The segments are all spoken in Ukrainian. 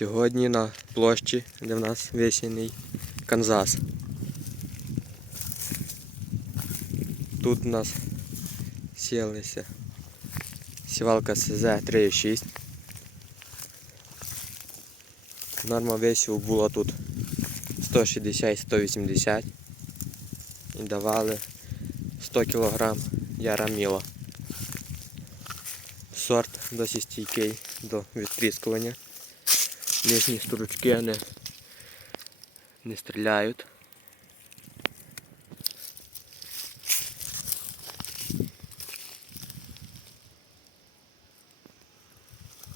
Сьогодні на площі, де в нас весняний Канзас. Тут у нас сілися сівалка СЗ 3,6. Норма весів була тут 160-180 і давали 100 кг яраміла. Сорт досить стійкий до відтріскування. Нижні стручки не, не стріляють.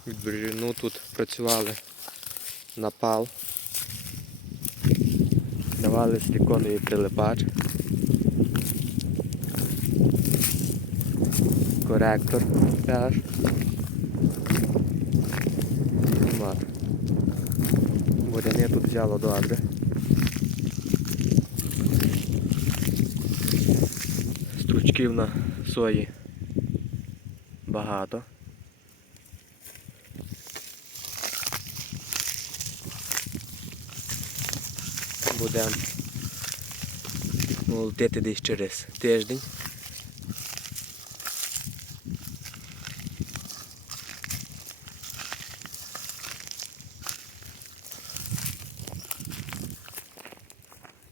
Відбріжину тут працювали на пал. Давали силіконовий прилипач. Коректор теж. Мат. Буряни тут взяло добре. Стручків на сої багато. Будемо молотити десь через тиждень.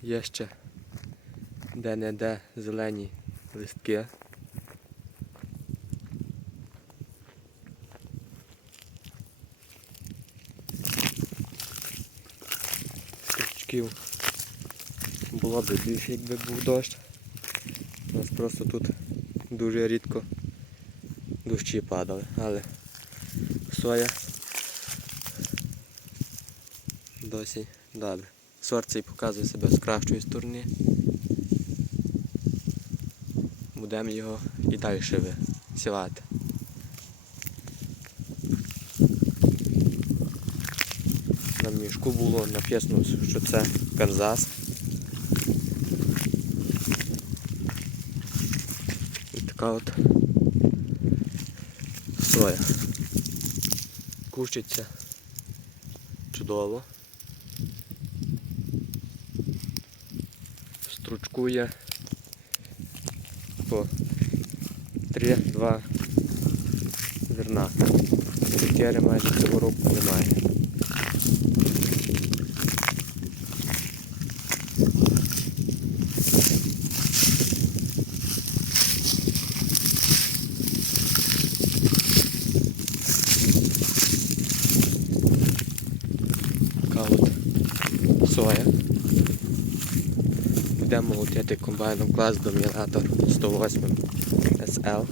Є ще де-не-де зелені листки. Стручків було б більше, якби був дощ. У нас просто тут дуже рідко дощі падали, але соя досі добре. Сорт цей показує себе з кращої сторони. Будемо його і далі висівати. На мішку було написано, що це Канзас. І така от соя. Кущиться чудово. Стручкує по 3-2 зерна. Текери майже цього року немає. Така от соя. Будемо молотити комбайном клас домінатор 108 SL.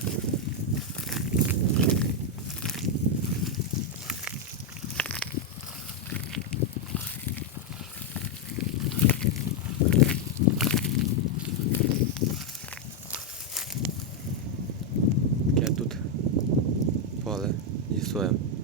Таке тут поле зі соєм.